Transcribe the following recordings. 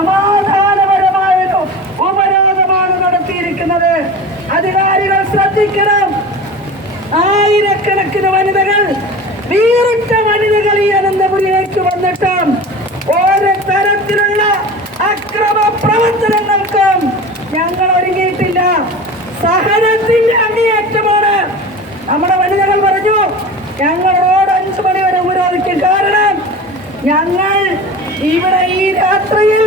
സമാധാനപരമായൊരു ഉപരോധമാണ് നടത്തിയിരിക്കുന്നത്. അധികാരികൾ ശ്രദ്ധിക്കണം. ആയിരക്കണക്കിന് വനിതകൾ വീറിട്ട വനിതകൾ ഈ അനന്തപുരിയിലേക്ക് വന്നിട്ട് ഓരോ തരത്തിലുള്ള അക്രമ പ്രവർത്തനങ്ങൾക്കും ഞങ്ങൾ ഒരുങ്ങിയിട്ടില്ല. സഹനത്തിന്റെ അങ്ങേയറ്റമാണ്. നമ്മുടെ വനിതകൾ പറഞ്ഞു ഞങ്ങൾ റോഡ് അഞ്ചു മണി വരെ ഉപരോധിക്കും. കാരണം ഞങ്ങൾ ഇവിടെ ഈ രാത്രിയിൽ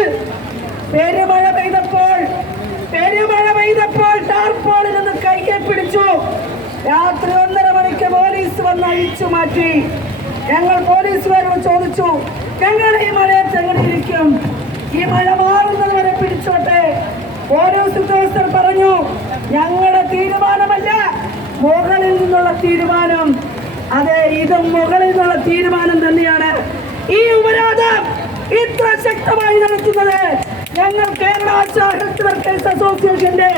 അഴിച്ചു മാറ്റി. ഞങ്ങൾ പോലീസുകാരോട് ചോദിച്ചു ഞങ്ങൾ ഈ മഴയെ എങ്ങനെ ഈ മഴ മാറുന്നത് വരെ പിടിച്ചോട്ടെ. പോലീസ് ഉദ്യോഗസ്ഥർ പറഞ്ഞു ഞങ്ങളുടെ തീരുമാനമല്ല മുകളിൽ നിന്നുള്ള തീരുമാനം. അതെ ഇത് മുകളിൽ നിന്നുള്ള തീരുമാനം തന്നെയാണ്. ഈ ഉപരാധം ഇത്ര ശക്തമായി നടത്തുന്നത് ഞങ്ങൾ കേരള ഹെൽത്ത് അസോസിയേഷന്റെ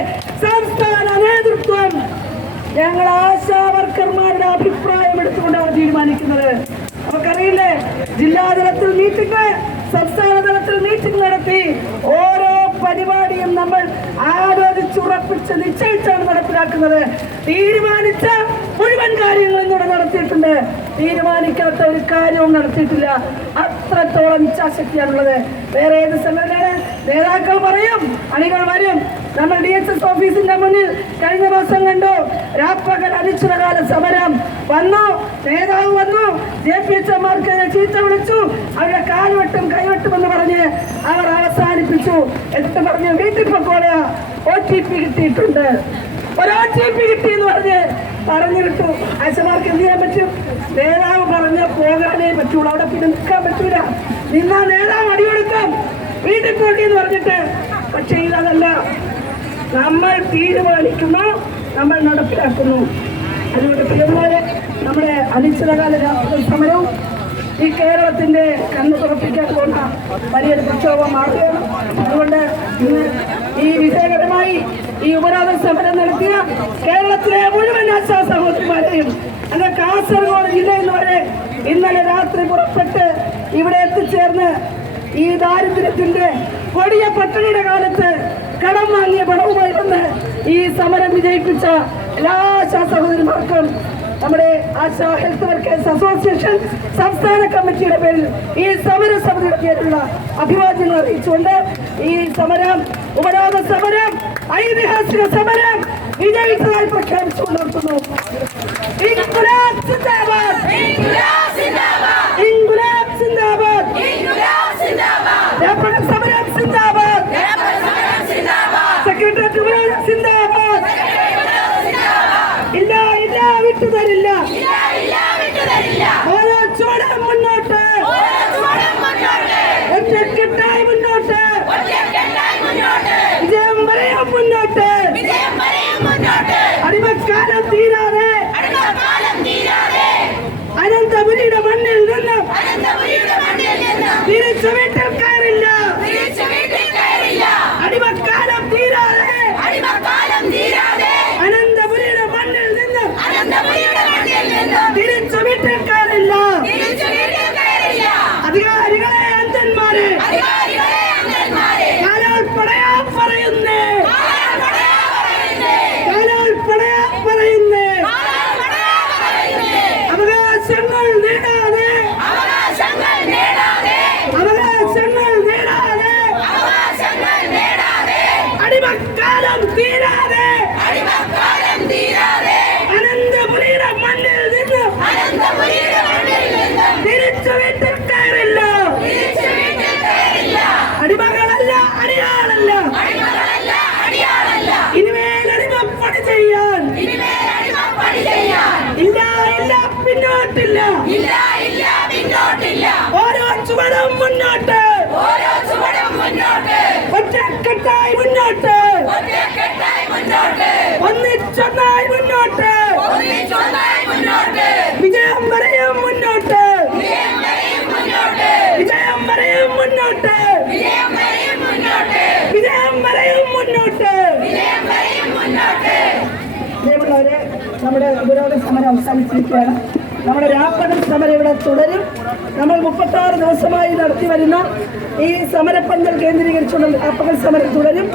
സംസ്ഥാന നേതൃത്വം ഞങ്ങൾ ആശാ വർക്കർമാരുടെ അഭിപ്രായം എടുത്തുകൊണ്ടാണ് തീരുമാനിക്കുന്നത്. നമുക്കറിയില്ലേ ജില്ലാതലത്തിൽ മീറ്റിംഗ് സംസ്ഥാന തലത്തിൽ മീറ്റിംഗ് നടത്തി. ഓരോ പരിപാടിയും നമ്മൾ ആലോചിച്ചുറപ്പിച്ച് നിശ്ചയിച്ചാണ് നടപ്പിലാക്കുന്നത്. തീരുമാനിച്ച മുഴുവൻ കാര്യങ്ങളും ഇവിടെ നടത്തിയിട്ടുണ്ട് തീരുമാനിക്കാത്ത ഒരു കാര്യവും നടത്തിയിട്ടില്ല. അത്രത്തോളം ഇച്ഛാശക്തിയാണുള്ളത്. വേറെ ഏത് സംഘടനയാണ് നേതാക്കൾ പറയും അണികൾ വരും. നമ്മൾ ഡി എച്ച് എസ് ഓഫീസിന്റെ മുന്നിൽ കഴിഞ്ഞ ദിവസം കണ്ടു രാപ്പകൽ അനിശ്ചിതകാല സമരം. വന്നു നേതാവ് വന്നു ജെ പി എച്ച് എമാർക്ക് ചീത്ത വിളിച്ചു. അവരുടെ കാൽവെട്ടും കൈവെട്ടുമെന്ന് പറഞ്ഞ് അവർ അവസാനിപ്പിച്ചു. എന്നിട്ട് പറഞ്ഞു വീട്ടിൽ പൊക്കോളുക ഒ ടി പി കിട്ടിയിട്ടുണ്ട്. ഒരു ഒ ടി പി കിട്ടി എന്ന് പറഞ്ഞ് പറഞ്ഞു കിട്ടു ആശമാർക്ക് എന്ത് പറ്റും നേതാവ് പറഞ്ഞ പോകാനേ പറ്റുള്ളൂ അവിടെ പിന്നെ നിൽക്കാൻ പറ്റൂല. നിന്നാ നേതാവ് അടിയെടുക്കാം വീട്ടിൽ പോട്ടി എന്ന് പറഞ്ഞിട്ട്. പക്ഷേ ഇതല്ല. നമ്മൾ തീരുമാനിക്കുന്നു നമ്മൾ നടപ്പിലാക്കുന്നു. അതുകൊണ്ട് പിന്നെ നമ്മുടെ അനിശ്ചിതകാല സമരവും ഈ കേരളത്തിന്റെ കണ്ണ് തുറപ്പിക്കാൻ പോകുന്ന വലിയൊരു പ്രക്ഷോഭം മാറുകയാണ്. അതുകൊണ്ട് ഇന്ന് ഈ വിജയകരമായി ഈ ഉപരാധ സമരം നടത്തിയ കേരളത്തിലെ മുഴുവൻ ആശാ സഹോദരിമാരെയും അങ്ങനെ കാസർഗോഡ് ജില്ലയിൽ വരെ ഇന്നലെ രാത്രി പുറപ്പെട്ട് ഇവിടെ എത്തിച്ചേർന്ന് ഈ ദാരിദ്ര്യത്തിന്റെ കൊടിയ പട്ടിണിയുടെ കാലത്ത് കടം വാങ്ങിയ പണവുമായി വന്ന് ഈ സമരം വിജയിപ്പിച്ച എല്ലാ ആശാ സഹോദരിമാർക്കും നമ്മുടെ ആശാ ഹെൽത്ത് വർക്കേഴ്സ് അസോസിയേഷൻ സംസ്ഥാന കമ്മിറ്റിയുടെ പേരിൽ ഈ സമര സമിതിയുടെ പേരിലുള്ള അഭിവാദ്യങ്ങൾ അറിയിച്ചുകൊണ്ട് ഈ സമരം ഉപരോധ സമരം ഐതിഹാസിക സമരം വിജയിച്ചതായി പ്രഖ്യാപിച്ചുകൊണ്ട് നിർത്തുന്നു പിന്നോട്ടില്ല ഇല്ല ഇല്ല പിന്നോട്ടില്ല. ഓരോ ചുവടും മുന്നോട്ട്. ഓരോ ചുവടും മുന്നോട്ട്. ഒറ്റക്കെട്ടായി മുന്നോട്ട്. ഒറ്റക്കെട്ടായി മുന്നോട്ട്. ഒന്നിച്ചൊന്നായി മുന്നോട്ട്. ഒന്നിച്ചൊന്നായി മുന്നോട്ട്. വിജയം വരെയും മുന്നോട്ട്. വിജയം വരെയും മുന്നോട്ട്. വിജയം വരെയും മുന്നോട്ട്. വിജയം വരെയും മുന്നോട്ട്. വിജയം വരെയും മുന്നോട്ട്. വിജയം വരെയും മുന്നോട്ട്. നമ്മുടെ ഉപരോധ സമരം അവസാനിച്ചിരിക്കുകയാണ്. നമ്മുടെ രാപ്പകൽ സമരം ഇവിടെ തുടരും. നമ്മൾ മുപ്പത്താറ് ദിവസമായി നടത്തി വരുന്ന ഈ സമരപ്പന്തൽ കേന്ദ്രീകരിച്ചുള്ള രാപ്പകൽ സമരം തുടരും.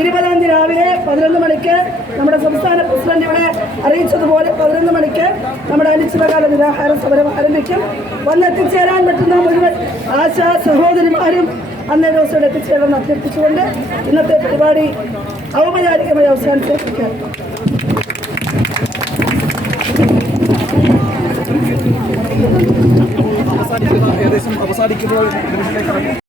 ഇരുപതാം തീയതി രാവിലെ പതിനൊന്ന് മണിക്ക് നമ്മുടെ സംസ്ഥാന പ്രസിഡന്റ് ഇവിടെ അറിയിച്ചതുപോലെ പതിനൊന്ന് മണിക്ക് നമ്മുടെ അനിശ്ചിതകാല നിരാഹാര സമരം ആരംഭിക്കും. വന്നെത്തിച്ചേരാൻ പറ്റുന്ന മുഴുവൻ ആശാ സഹോദരിമാരും അന്നേ ദിവസം ഇവിടെ എത്തിച്ചേരണം അഭ്യർത്ഥിച്ചുകൊണ്ട് ഇന്നത്തെ പരിപാടി ഔപചാരികമായി അവസാനിപ്പിക്കാം ഏകദേശം അവസാനിക്കുമ്പോൾ